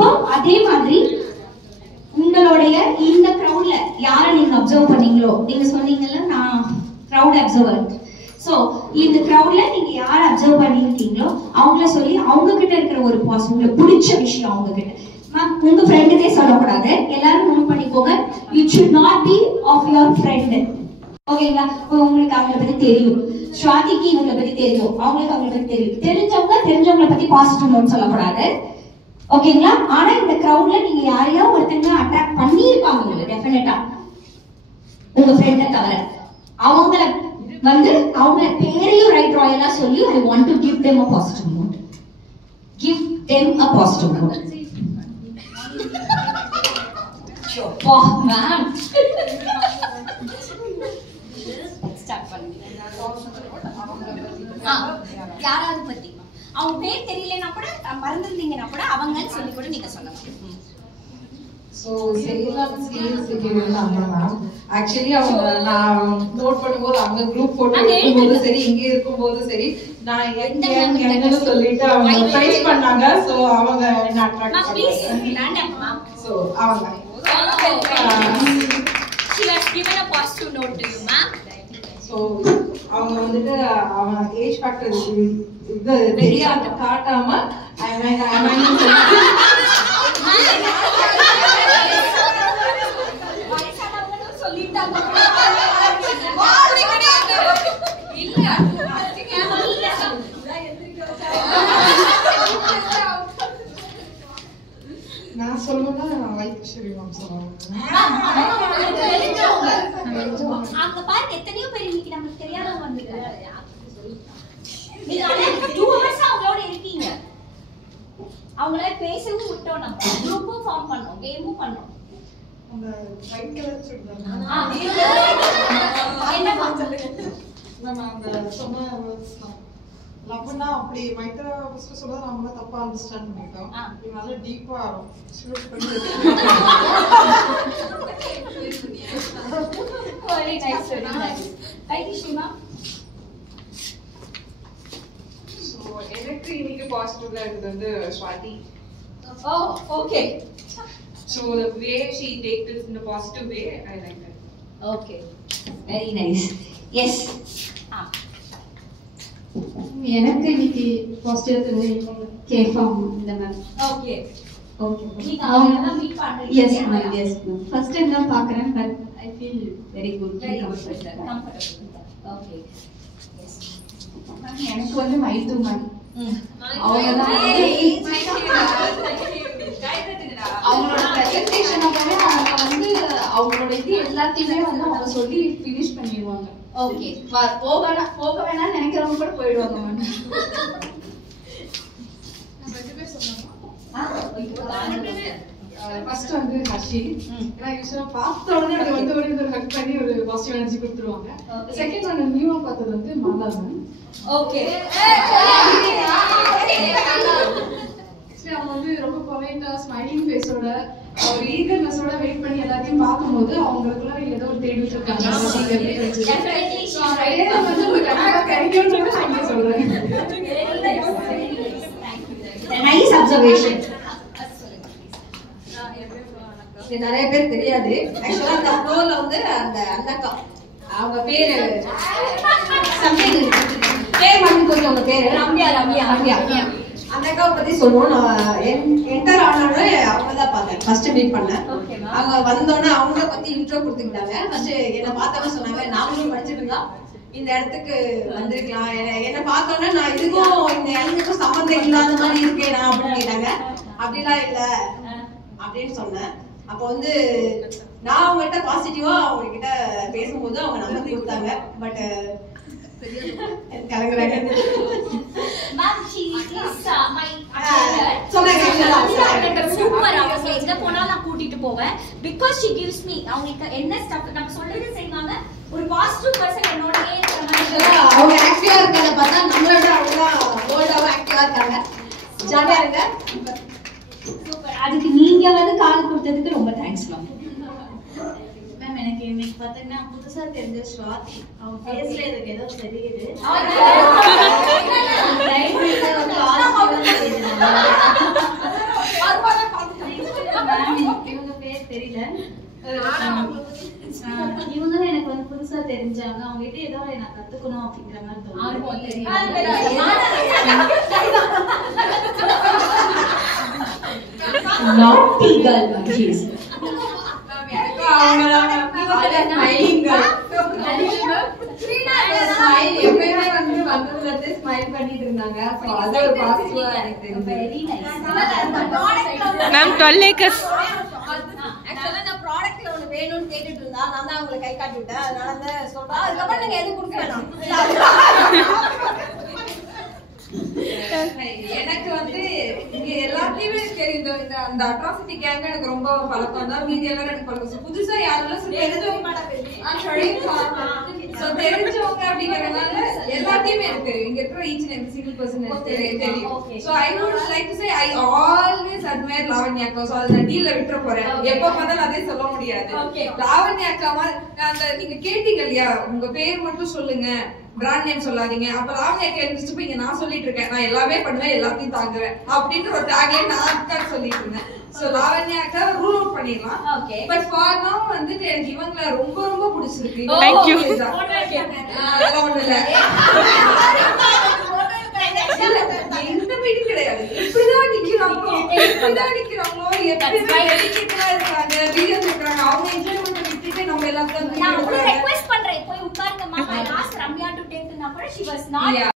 இப்போ அதே மாதிரி உங்களுடைய இந்த கிரவுட்ல யார நீங்க அப்சர்வ் பண்ணீங்களோ, நீங்க சொன்னீங்கல்ல நான் கிரவுட் அப்சர்வர். சோ இந்த கிரவுட்ல நீங்க யார அப்சர்வ் பண்ணிருக்கீங்களோ அவங்கள சொல்லி அவங்க கிட்ட இருக்கிற ஒரு பாசிட்டிவ், உங்களுக்கு பிடிச்ச விஷயம் அவங்க கிட்ட. மேம் உங்க ஃப்ரெண்டுக்கே சொல்லக்கூடாது, எல்லாரும் நோட் பண்ணிக்கோங்க. It should not be of your friend. ஓகேங்களா? உங்களுக்கு அவங்கள பத்தி தெரியும், ஸ்வாதிக்கு இவங்களை பத்தி தெரியும், அவங்களுக்கு அவங்கள பத்தி தெரியும், தெரிஞ்சவங்களை பத்தி பாசிட்டிவ் நோட் சொல்லக்கூடாது. ஓகேங்களா? ஆனா இந்த கிரவுட்ல நீங்க யாரையோ ஒருத்தங்க அட்ராக்ட் பண்ணிருப்பாங்க உங்களுக்கு டெஃபினட்டா, உங்க ஃப்ரெண்ட தவிர. அவங்கள வந்து அவங்க பேரையும் ரைட் ராயலா சொல்லி I want to give them a positive note. Give them a positive note. Sure. Oh, ma'am. Start பண்ணுங்க. யாராவது பத்தி அவங்க பேர் தெரியலனா கூட மறந்துட்டீங்கனா கூட அவங்கன்னு சொல்லி கூட நீங்க சொல்லலாம். So Selam skills கேக்குறாங்க மேம். ஆக்சுவலி அவங்க நான் நோட் பண்ணும்போது அவங்க குரூப் போட்டோ எடுக்கும்போது சரி, இங்க இருக்கும்போது சரி, நான் என்னன்னு சொல்லிட்டு அவங்க ட்ரை பண்ணாங்க. சோ அவங்க என்ன அட்ராக்ட் பண்ணாங்க. சோ அவங்க she has given a positive note to you ma'am. So அவங்க வந்துட்டு அவங்க ஏஜ் ஃபேக்டர் இது தெரியாம காட்டாம நான் சொல்லுவேன்னா வைத்தியஸ்வரி மேம் சொல்லுவாங்க. அங்க பாருங்க எத்தனையோ பேர் இன்னைக்கு நமக்கு தெரியாதவங்க வந்திருக்காங்க. நீங்க 2 hours அவங்களோட இருக்கீங்க, அவங்கள பேசவும் விட்டோம், நம்ம குரூப்பும் ஃபார்ம் பண்ணோம், கேமும் பண்ணோம். அந்த ஒயிட் கலர் சுடிதார் என்ன பண்ணுங்க நம்ம அந்த சொன்ன லவ்னா அப்படி மைத்ரா ஃபர்ஸ்ட் சொல்றது நாம தப்பா அண்டர்ஸ்டாண்ட் பண்ணிட்டோம். இதனால டீப்பா ஷூட் பண்ணி very nice, very nice. Thank you Shima. So எனக்கு இன்னைக்கு பாசிட்டிவ்ல இருக்குது வந்து Swathi. Oh, okay. So the way she takes it in a positive way, I like that. Okay, very nice. Yes. எனக்கு இன்னைக்கு பாசிட்டிவ் தெரிஞ்சு கேஃபாம் இந்த மேம். Okay. ஓகே. நீங்க அவங்க தான் மீட் பண்றீங்க. Yes ma'am, yes ma'am. First time தான் பார்க்கறேன், but I feel very good, very comfortable. Okay. Yes. எனக்கு வந்து மைது மேம். அவங்க தான் அவங்களோட பிரசன்டேஷன் அப்பவே அவங்க வந்து அவங்களோட இது எல்லாத்தையுமே வந்து அவங்க சொல்லி ஃபினிஷ் பண்ணிடுவாங்க. ஓகே. போக வேணாம்னு நினைக்கிறவங்க கூட போயிடுவாங்க மேம். ஃபர்ஸ்ட் வந்து ஹர்ஷி. நான் யூசுவலா பார்த்த உடனே அது வந்து ஒரு ஹக் பண்ணி ஒரு பாசிட்டிவ் எனர்ஜி கொடுத்துருவாங்க. செகண்ட் ஒன் நியூவா பார்த்தது வந்து மாலா மேம். ஓகே. அவங்க வந்து ரொம்ப பொலைட்டா ஸ்மைலிங் ஃபேஸோட ஒரு ஈகர்னஸோட வெயிட் பண்ணி எல்லாத்தையும் பார்க்கும்போது அவங்களுக்குள்ள ஏதோ ஒரு தேடிட்டு இருக்காங்க. வந்து ஒரு கண்டிப்பா கிடைக்கும்னு நான் சொல்றேன். Nice observation. இது நிறைய பேர் தெரியாது. ஆக்சுவலா அந்த ஃப்ளோர்ல வந்து அந்த அண்ணாக்கா அவங்க பேரு சம்திங் பேர் மட்டும் கொஞ்சம் அவங்க பேரு ரம்யா. அந்த அக்காவை பத்தி சொல்லுவோம். நான் என்டர் ஆனோட அவங்க தான் பார்த்தேன், ஃபர்ஸ்ட் மீட் பண்ணேன். அவங்க வந்தோடனே அவங்கள பத்தி இன்ட்ரோ கொடுத்துக்கிட்டாங்க. ஃபர்ஸ்ட் என்ன பார்த்தவங்க சொன்னாங்க, நாமளும் படிச்சுட்டு இருந்தா இந்த இடத்துக்கு வந்திருக்கலாம். என்ன பார்த்தோன்னே நான் இதுக்கும் இந்த இடத்துக்கும் சம்மந்தம் இல்லாத மாதிரி இருக்கேனா அப்படின்னு கேட்டாங்க. அப்படிலாம் இல்ல அப்படின்னு சொன்னேன். அப்போ வந்து நான் அவங்ககிட்ட பாசிட்டிவா அவங்க கிட்ட பேசும்போது அவங்க நம்பர் கொடுத்தாங்க. பட் கலங்குறாங்க. Ma'am she is my super. அவங்க எங்க போனாலும் நான் கூட்டிட்டு போவேன். because she gives me அவங்க என்ன ஸ்டஃப் நம்ம சொல்றது செய்வாங்க. ஒரு பாசிட்டிவ் பர்சன் என்னோடயே இருக்கிற மாதிரி. அவங்க ஆக்டிவா இருக்கறத பார்த்தா நம்மளோட அவங்க போல்டாவா ஆக்டிவா இருக்காங்க. ஜாலியா இருங்க. சூப்பர். அதுக்கு நீங்க வந்து கால் கொடுத்ததுக்கு ரொம்ப தேங்க்ஸ் மேம். மேம் எனக்கு இன்னைக்கு பாத்தீங்கன்னா புதுசா தெரிஞ்ச ஸ்வாதி. அவங்க ஃபேஸ்ல எனக்கு ஏதோ தெரியுது. லைஃப்ல ஒரு பாசிட்டிவா தெரியுது. தெரியல. இவங்க தான் எனக்கு வந்து புதுசா தெரிஞ்சாங்க. அவங்க கிட்ட ஏதோ நான் கத்துக்கணும் அப்படிங்கிற மாதிரி தோணுது. naughty girl she is. Ma'am 12 acres ஆக்சுவலா நான் ப்ராடக்ட்ல ஒன்னு வேணும்னு கேட்டுட்டு இருந்தா நான் தான் உங்களுக்கு கை காட்டி விட்டேன். அதனால தான் சொல்றேன். அதுக்கப்புறம் நீங்க எதுவும் கொடுக்க வேணாம். எனக்கு வந்து இங்க எல்லாத்தையுமே தெரியும். இந்த அந்த அட்ராசிட்டி கேங் எனக்கு ரொம்ப பழக்கம் தான். மீதி எல்லாரும் எனக்கு பழக்கம். புதுசா யாரெல்லாம் தெரிஞ்சவங்க அப்படிங்கறதுனால எல்லாத்தையுமே எனக்கு தெரியும். இங்க இருக்கிற each and every single person தெரியும். So I would like to say I always admire Lavanya அக்கா. சோ அத நான் டீல்ல விட்டுற போறேன். எப்ப பார்த்தாலும் அதே சொல்ல முடியாது. லாவண்யா அக்கா அந்த நீங்க கேட்டீங்க இல்லையா, உங்க பேர் மட்டும் சொல்லுங்க, பிராண்ட் நேம் சொல்லாதீங்க. அப்ப லாவண்யா அக்கா எழுந்திரிச்சு இங்க நான் சொல்லிட்டு இருக்கேன், நான் எல்லாமே பண்ணுவேன், எல்லாத்தையும் தாங்குவேன் அப்படின்ற ஒரு டேக்லைன் நான் அக்கா சொல்லிட்டு இருந்தேன். சோ லாவண்யா அக்கா ரூல் அவுட் பண்ணிடலாம். பட் ஃபார் நவ வந்துட்டு எனக்கு இவங்கள ரொம்ப ரொம்ப பிடிச்சிருக்கு. Thank you. அதெல்லாம் ஒண்ணு இல்ல. எந்த மீட்டிங் கிடையாது. இப்படிதான் நிக்கிறாங்களோ எப்படிதான் இருக்காங்க, வீடியோஸ் எடுக்கிறாங்க. அவங்க என்ஜாய்மெண்ட் விட்டுட்டு நம்ம எல்லாத்தையும் நான் ரெக்வெஸ்ட் பண்றேன், போய் உட்காருங்கம்மா. I asked Ramya to take the number. She was not